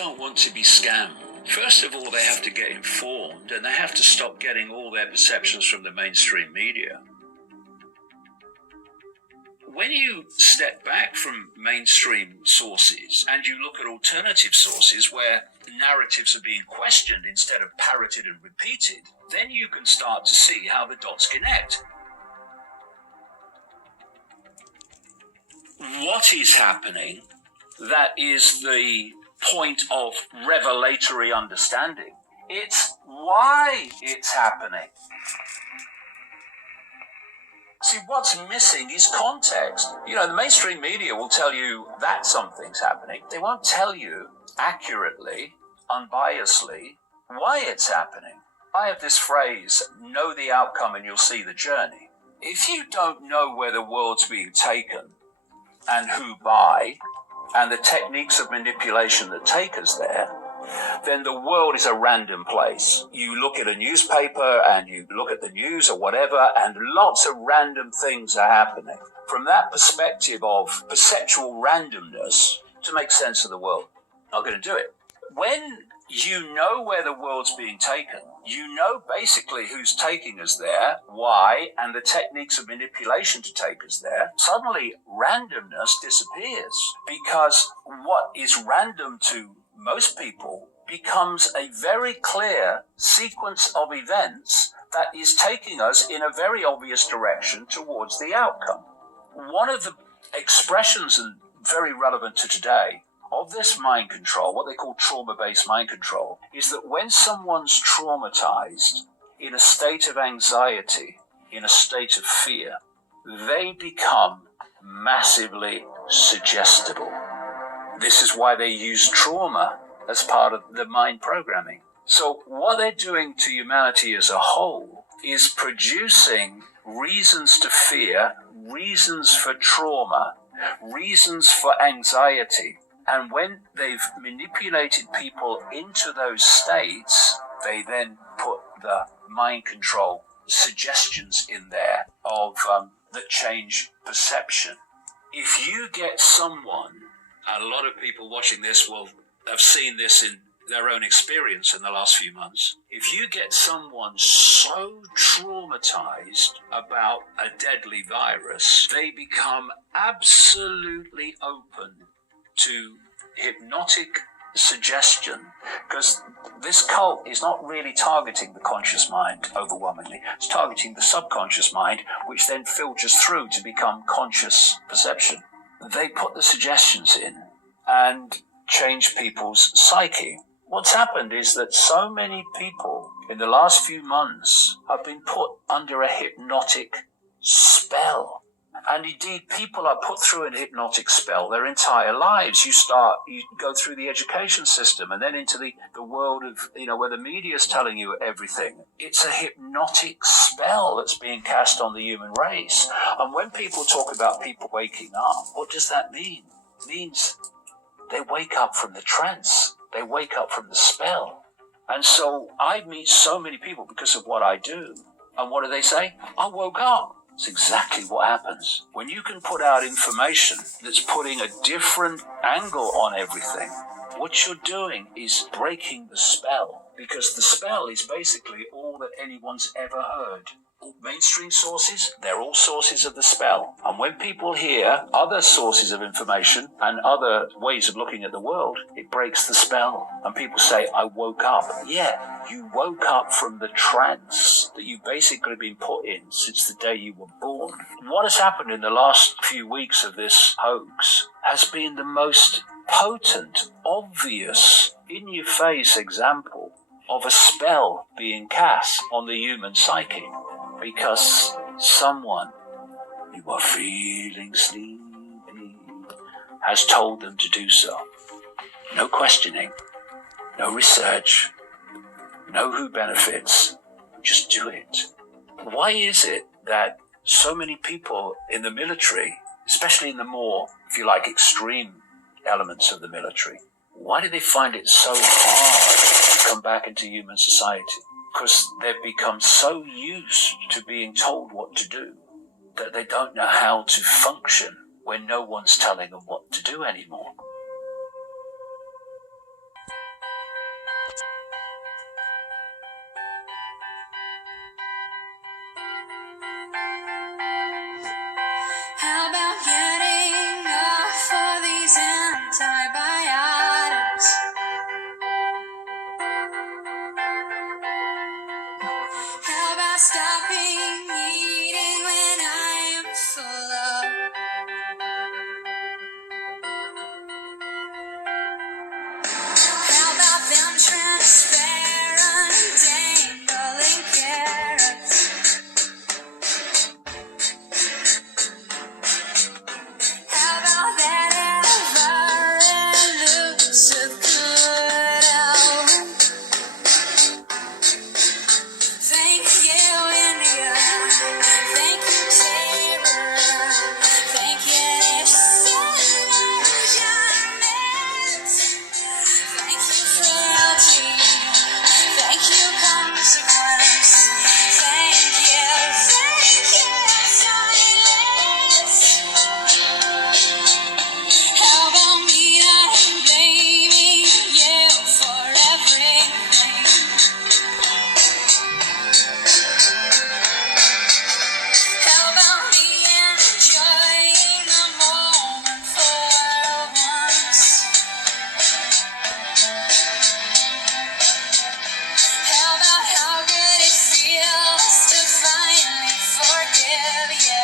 don't want to be scammed. First of all, they have to get informed, and they have to stop getting all their perceptions from the mainstream media. When you step back from mainstream sources and you look at alternative sources where narratives are being questioned instead of parroted and repeated, then you can start to see how the dots connect. What is happening that is the point of revelatory understanding? It's why it's happening. See, what's missing is context. The mainstream media will tell you that something's happening. They won't tell you accurately, unbiasedly, why it's happening. I have this phrase, know the outcome and you'll see the journey. If you don't know where the world's being taken and who by, and the techniques of manipulation that take us there, then the world is a random place. You look at a newspaper and you look at the news or whatever, and lots of random things are happening. From that perspective of perceptual randomness, to make sense of the world, not going to do it. When you know where the world's being taken, you know basically who's taking us there, why, and the techniques of manipulation to take us there, suddenly randomness disappears, because what is random to most people becomes a very clear sequence of events that is taking us in a very obvious direction towards the outcome. One of the expressions, and very relevant to today, of this mind control, what they call trauma-based mind control, is that when someone's traumatized, in a state of anxiety, in a state of fear, they become massively suggestible. This is why they use trauma as part of the mind programming. So what they're doing to humanity as a whole is producing reasons to fear, reasons for trauma, reasons for anxiety. And when they've manipulated people into those states, they then put the mind control suggestions in there of that change perception. If you get someone, a lot of people watching this will have seen this in their own experience in the last few months. If you get someone so traumatized about a deadly virus, they become absolutely open to hypnotic suggestion, because this cult is not really targeting the conscious mind overwhelmingly. It's targeting the subconscious mind, which then filters through to become conscious perception. They put the suggestions in and change people's psyche. What's happened is that so many people in the last few months have been put under a hypnotic spell. And indeed, people are put through a hypnotic spell their entire lives. You go through the education system and then into the world of, where the media is telling you everything. It's a hypnotic spell that's being cast on the human race. And when people talk about people waking up, what does that mean? It means they wake up from the trance. They wake up from the spell. And so I meet so many people because of what I do. And what do they say? I woke up. It's exactly what happens. When you can put out information that's putting a different angle on everything, what you're doing is breaking the spell, because the spell is basically all that anyone's ever heard. All mainstream sources, they're all sources of the spell. And when people hear other sources of information and other ways of looking at the world, it breaks the spell. And people say, I woke up. Yeah, you woke up from the trance that you've basically been put in since the day you were born. What has happened in the last few weeks of this hoax has been the most potent, obvious, in-your-face example of a spell being cast on the human psyche. Because someone who are feeling sleepy has told them to do so. No questioning, no research, no who benefits, just do it. Why is it that so many people in the military, especially in the more, if you like, extreme elements of the military, why do they find it so hard to come back into human society? Because they've become so used to being told what to do that they don't know how to function when no one's telling them what to do anymore. yeah, yeah.